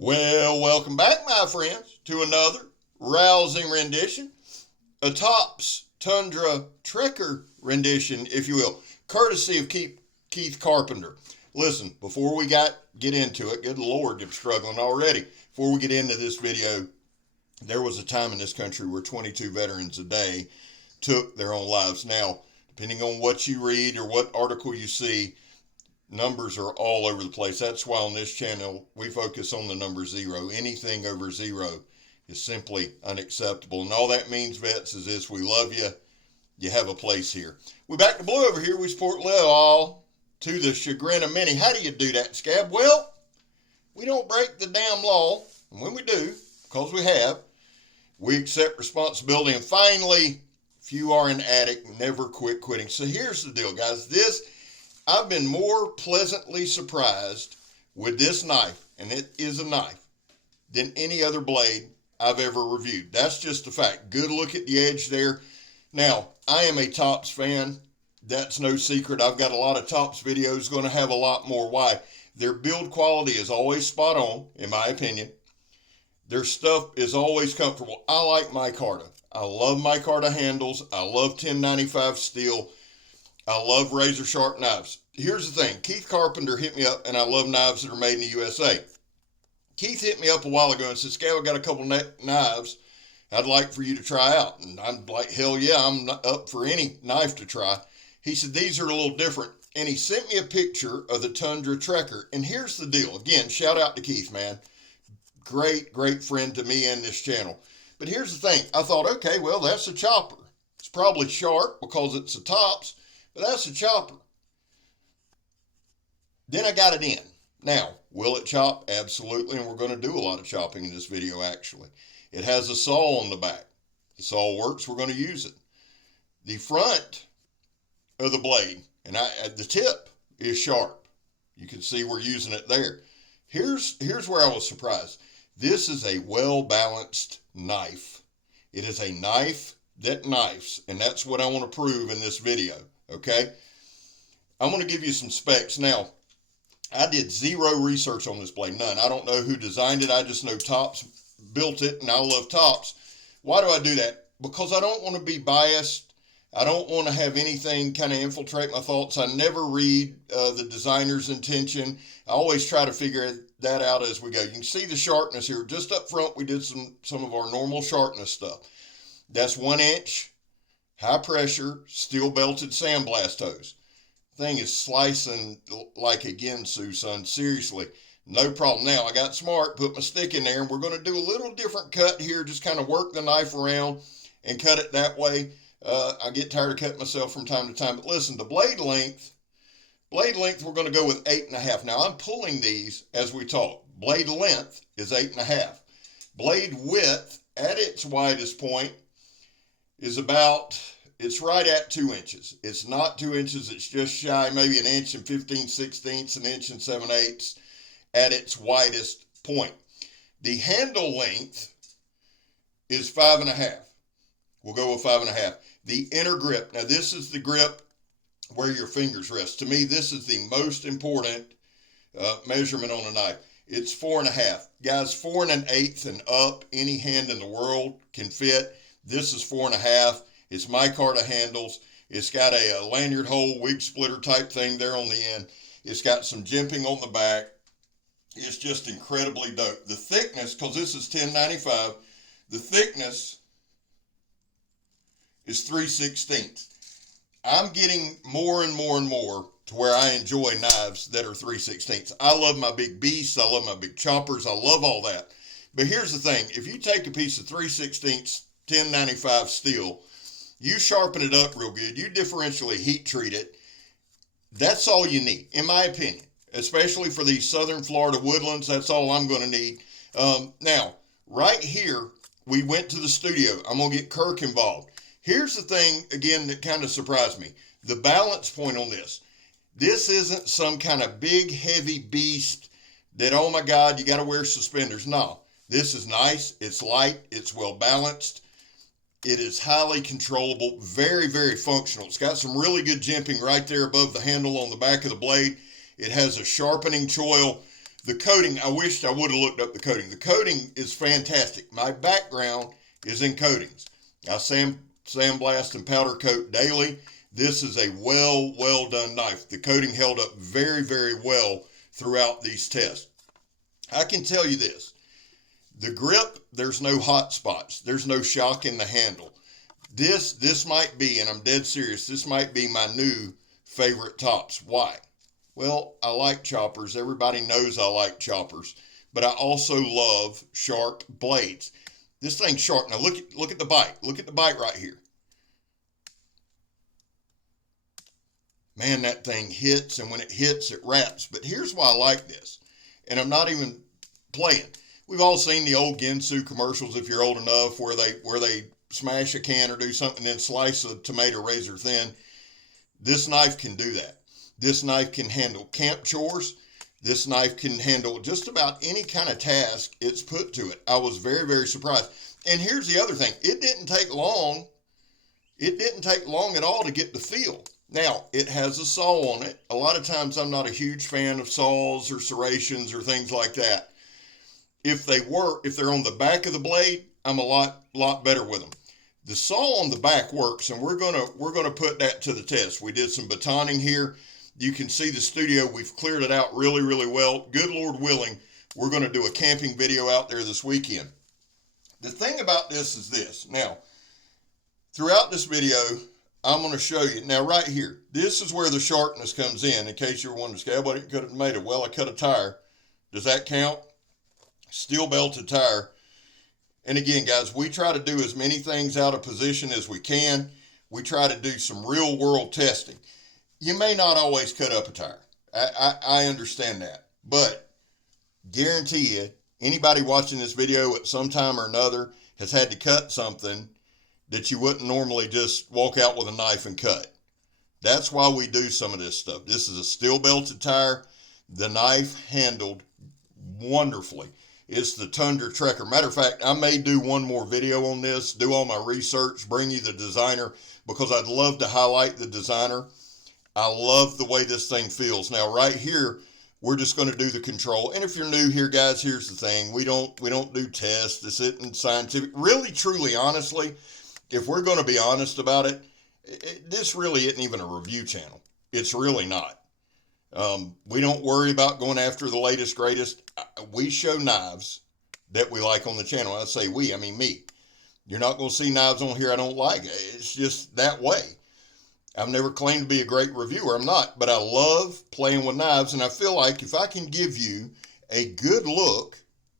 Well, welcome back, my friends, to another rousing rendition, a Tops Tundra Trekker rendition, if you will, courtesy of Keith Carpenter. Listen, before we get into it, good Lord, I'm struggling already. Before we get into this video, there was a time in this country where 22 veterans a day took their own lives. Now, depending on what you read or what article you see, numbers are all over the place. That's why on this channel we focus on the number zero. Anything over zero is simply unacceptable. And all that means, vets, is this: we love you. You have a place here. We back to blue over here. We support all to the chagrin of many. How do you do that, Scab? Well, we don't break the damn law. And when we do, because we have, we accept responsibility. And finally, if you are an addict, never quit quitting. So here's the deal, guys. I've been more pleasantly surprised with this knife, and it is a knife, than any other blade I've ever reviewed. That's just a fact. Good look at the edge there. Now, I am a Tops fan. That's no secret. I've got a lot of Tops videos, going to have a lot more. Why? Their build quality is always spot on, in my opinion. Their stuff is always comfortable. I like micarta. I love micarta handles. I love 1095 steel. I love razor sharp knives. Here's the thing. Keith Carpenter hit me up, and I love knives that are made in the USA. Keith hit me up a while ago and said, Scab, I got a couple knives I'd like for you to try out. And I'm like, hell yeah, I'm up for any knife to try. He said, these are a little different. And he sent me a picture of the Tundra Trekker. And here's the deal. Again, shout out to Keith, man. Great, great friend to me and this channel. But here's the thing. I thought, okay, well, that's a chopper. It's probably sharp because it's a Tops. But that's a chopper. Then I got it in. Now, will it chop? Absolutely, and we're going to do a lot of chopping in this video, actually. It has a saw on the back. The saw works, we're going to use it. The front of the blade, and the tip is sharp. You can see we're using it there. Here's where I was surprised. This is a well-balanced knife. It is a knife that knifes, and that's what I want to prove in this video. Okay, I'm going to give you some specs. Now, I did zero research on this blade, none. I don't know who designed it. I just know Tops built it, and I love Tops. Why do I do that? Because I don't want to be biased. I don't want to have anything kind of infiltrate my thoughts. I never read the designer's intention. I always try to figure that out as we go. You can see the sharpness here. Just up front, we did some of our normal sharpness stuff. That's 1 inch. High pressure, steel belted sandblast hose. Thing is slicing like a Ginsu, son. Seriously, no problem. Now, I got smart, put my stick in there, and we're going to do a little different cut here. Just kind of work the knife around and cut it that way. I get tired of cutting myself from time to time. But listen, the blade length, we're going to go with 8.5. Now, I'm pulling these as we talk. Blade length is 8.5. Blade width at its widest point is it's right at 2 inches. It's not 2 inches, it's just shy, maybe 1 inch and 15/16, 1 inch and 7/8 at its widest point. The handle length is 5.5. We'll go with 5.5. The inner grip, now this is the grip where your fingers rest. To me, this is the most important measurement on a knife. It's 4.5. Guys, 4 1/8 and up, any hand in the world can fit. This is 4.5. It's micarta handles. It's got a lanyard hole, wig splitter type thing there on the end. It's got some jimping on the back. It's just incredibly dope. The thickness, because this is 1095, the thickness is 3/16. I'm getting more and more and more to where I enjoy knives that are 3/16. I love my big beasts. I love my big choppers. I love all that. But here's the thing. If you take a piece of 3/16 1095 steel, you sharpen it up real good, you differentially heat treat it, that's all you need, in my opinion. Especially for these southern Florida woodlands, that's all I'm going to need. Now, right here, we went to the studio. I'm going to get Kirk involved. Here's the thing, again, that kind of surprised me. The balance point on this. This isn't some kind of big, heavy beast that, oh my God, you got to wear suspenders. No, this is nice. It's light. It's well balanced. It is highly controllable, very, very functional. It's got some really good jimping right there above the handle on the back of the blade. It has a sharpening choil. The coating, I wished I would have looked up the coating. The coating is fantastic. My background is in coatings. I sandblast and powder coat daily. This is a well done knife. The coating held up very well throughout these tests. I can tell you this. The grip, there's no hot spots. There's no shock in the handle. This might be, and I'm dead serious, this might be my new favorite tops. Why? Well, I like choppers. Everybody knows I like choppers. But I also love sharp blades. This thing's sharp. Now look at the bite. Look at the bite right here. Man, that thing hits, and when it hits, it wraps. But here's why I like this. And I'm not even playing. We've all seen the old Ginsu commercials, if you're old enough, where they smash a can or do something, then slice a tomato razor thin. This knife can do that. This knife can handle camp chores. This knife can handle just about any kind of task it's put to it. I was very surprised. And here's the other thing. It didn't take long. It didn't take long at all to get the feel. Now, it has a saw on it. A lot of times I'm not a huge fan of saws or serrations or things like that. If they're on the back of the blade, I'm a lot better with them. The saw on the back works, and we're gonna put that to the test. We did some batoning here. You can see the studio. We've cleared it out really well. Good Lord willing, we're gonna do a camping video out there this weekend. The thing about this is this. Now, throughout this video, I'm going to show you. Now, right here, this is where the sharpness comes in case you're wondering, Scab, what did you cut a tomato? Well, I cut a tire. Does that count? Steel belted tire. And again, guys, we try to do as many things out of position as we can. We try to do some real world testing. You may not always cut up a tire. I understand that. But guarantee you, anybody watching this video at some time or another has had to cut something that you wouldn't normally just walk out with a knife and cut. That's why we do some of this stuff. This is a steel belted tire. The knife handled wonderfully. It's the Tundra Trekker. Matter of fact, I may do one more video on this, do all my research, bring you the designer, because I'd love to highlight the designer. I love the way this thing feels. Now, right here, we're just going to do the control. And if you're new here, guys, here's the thing. We don't do tests. This isn't scientific. Really, truly, honestly, if we're going to be honest about it, this really isn't even a review channel. It's really not. We don't worry about going after the latest, greatest. We show knives that we like on the channel. I say we, I mean me. You're not going to see knives on here I don't like. It's just that way. I've never claimed to be a great reviewer. I'm not. But I love playing with knives, and I feel like if I can give you a good look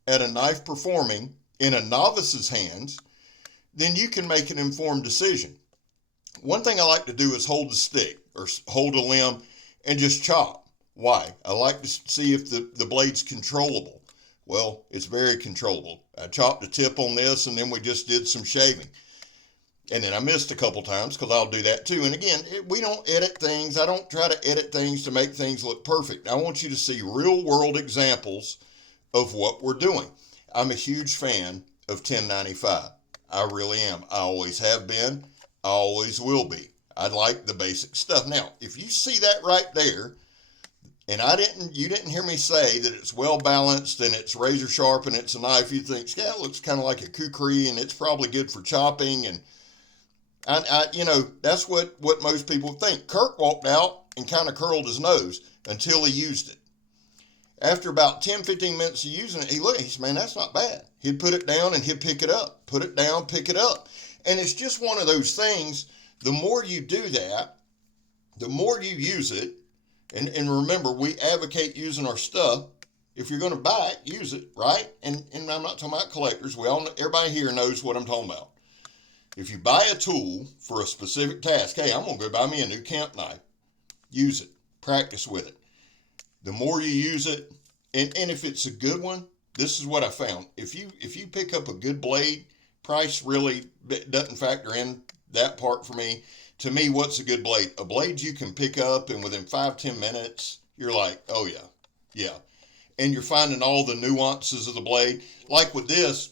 at a knife performing in a novice's hands, then you can make an informed decision. One thing I like to do is hold the stick or hold a limb and just chop. Why? I like to see if the blade's controllable. Well, it's very controllable. I chopped the tip on this, and then we just did some shaving. And then I missed a couple times because I'll do that too. And again, we don't edit things. I don't try to edit things to make things look perfect. I want you to see real world examples of what we're doing. I'm a huge fan of 1095. I really am. I always have been. I always will be. I like the basic stuff. Now, if you see that right there, and you didn't hear me say that it's well balanced and it's razor sharp and it's a knife, you think, yeah, it looks kind of like a kukri and it's probably good for chopping. And that's what most people think. Kirk walked out and kind of curled his nose until he used it. After about 10, 15 minutes of using it, he said, man, that's not bad. He'd put it down and he'd pick it up. Put it down, pick it up. And it's just one of those things. The more you do that, the more you use it. And remember, we advocate using our stuff. If you're going to buy it, use it, right? And I'm not talking about collectors. Everybody here knows what I'm talking about. If you buy a tool for a specific task, hey, I'm going to go buy me a new camp knife. Use it. Practice with it. The more you use it, and if it's a good one, this is what I found. If you pick up a good blade, price really doesn't factor in that part for me. To me, what's a good blade? A blade you can pick up, and within 5-10 minutes, you're like, oh yeah. And you're finding all the nuances of the blade. Like with this,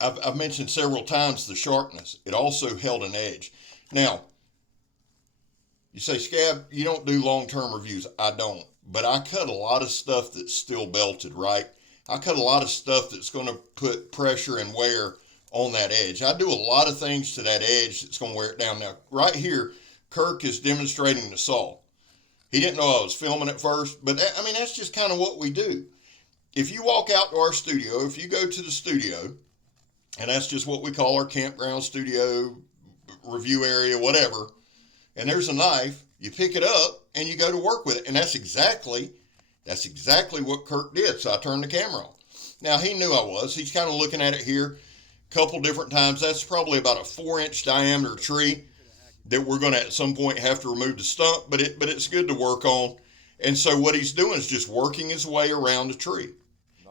I've mentioned several times the sharpness. It also held an edge. Now, you say, Scab, you don't do long-term reviews. I don't. but I cut a lot of stuff that's still belted, right? I cut a lot of stuff that's going to put pressure and wear on that edge. I do a lot of things to that edge that's going to wear it down. Now, right here, Kirk is demonstrating the saw. He didn't know I was filming at first, but I mean, that's just kind of what we do. If you walk out to our studio, if you go to the studio, and that's just what we call our campground studio, review area, whatever, and there's a knife, you pick it up and you go to work with it. And that's exactly what Kirk did. So I turned the camera on. Now, he knew I was. He's kind of looking at it here a couple different times. That's probably about a 4-inch diameter tree that we're going to at some point have to remove the stump, but it's good to work on. And so what he's doing is just working his way around the tree.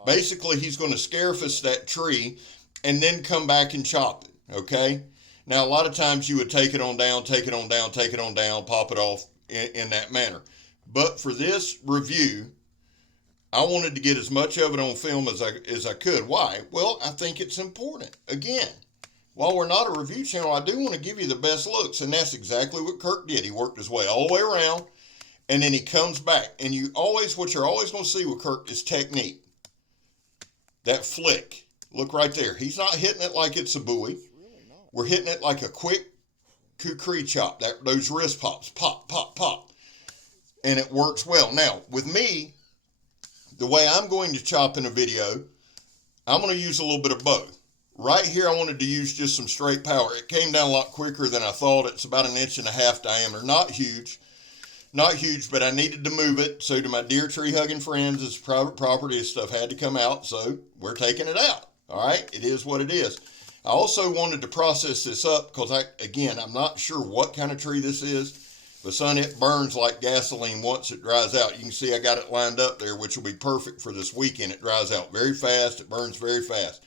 Basically, he's going to scarifus that tree and then come back and chop it, okay? Now, a lot of times you would take it on down, pop it off in that manner. But for this review, I wanted to get as much of it on film as I could. Why? Well, I think it's important. Again, while we're not a review channel, I do want to give you the best looks, and that's exactly what Kirk did. He worked his way all the way around, and then he comes back. And what you're always going to see with Kirk is technique. That flick. Look right there. He's not hitting it like it's a bowie. We're hitting it like a quick kukri chop. Those wrist pops. Pop, pop, pop. And it works well. Now, with me, the way I'm going to chop in a video, I'm going to use a little bit of both. Right here, I wanted to use just some straight power. It came down a lot quicker than I thought. It's about 1.5 inches diameter. Not huge, but I needed to move it. So to my dear tree-hugging friends, it's private property. This stuff had to come out, so we're taking it out. All right? It is what it is. I also wanted to process this up because, I'm not sure what kind of tree this is. But, son, it burns like gasoline once it dries out. You can see I got it lined up there, which will be perfect for this weekend. It dries out very fast. It burns very fast.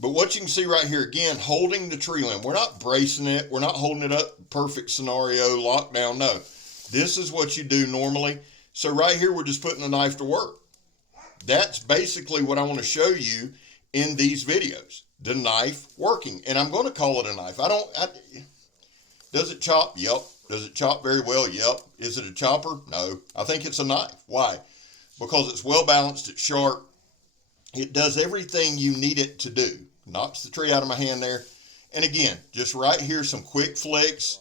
But what you can see right here, again, holding the tree limb. We're not bracing it. We're not holding it up. Perfect scenario, lockdown. No. This is what you do normally. So right here, we're just putting the knife to work. That's basically what I want to show you in these videos. The knife working. And I'm going to call it a knife. Does it chop? Yep. Does it chop very well? Yep. Is it a chopper? No. I think it's a knife. Why? Because it's well balanced. It's sharp. It does everything you need it to do. Knocks the tree out of my hand there. And again, just right here, some quick flicks.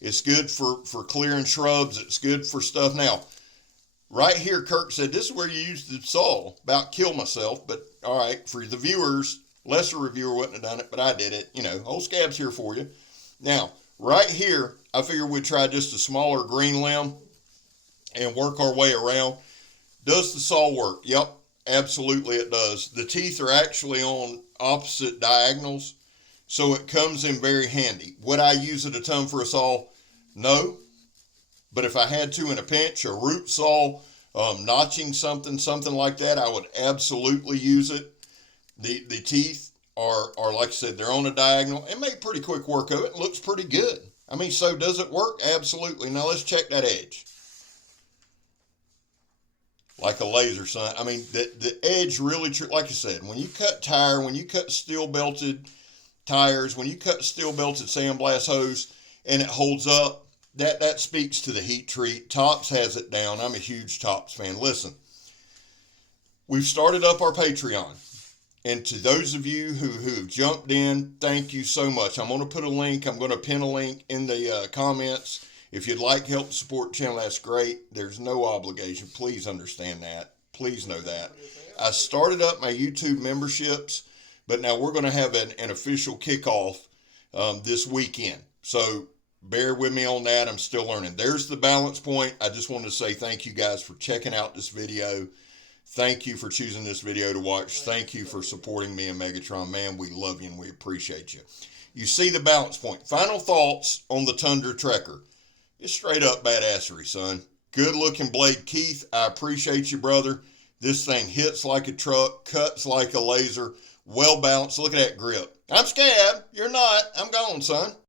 It's good for clearing shrubs. It's good for stuff. Now, right here, Kirk said, this is where you use the saw. About kill myself. But, all right, for the viewers, lesser reviewer wouldn't have done it, but I did it. You know, old Scab's here for you. Now, right here, I figured we'd try just a smaller green limb and work our way around. Does the saw work? Yep, absolutely it does. The teeth are actually on opposite diagonals, so it comes in very handy. Would I use it a ton for a saw? No. But if I had to in a pinch, a root saw, notching something like that, I would absolutely use it. The teeth are, like I said, they're on a diagonal. It made pretty quick work of it. It looks pretty good. I mean, so does it work? Absolutely. Now let's check that edge. Like a laser, son. I mean, the edge really, like I said, when you cut tire, when you cut steel-belted tires, when you cut steel-belted sandblast hose, and it holds up, that speaks to the heat treat. Tops has it down. I'm a huge Tops fan. Listen, we've started up our Patreon. And to those of you who have jumped in, thank you so much. I'm going to put a link. I'm going to pin a link in the comments. If you'd like help support the channel, that's great. There's no obligation. Please understand that. Please know that. I started up my YouTube memberships, but now we're going to have an official kickoff this weekend. So bear with me on that. I'm still learning. There's the balance point. I just wanted to say thank you guys for checking out this video. Thank you for choosing this video to watch. Thank you for supporting me and Megatron. Man, we love you and we appreciate you. You see the balance point. Final thoughts on the Tundra Trekker. It's straight up badassery, son. Good looking blade. Keith, I appreciate you, brother. This thing hits like a truck, cuts like a laser, well balanced. Look at that grip. I'm Scab. You're not. I'm gone, son.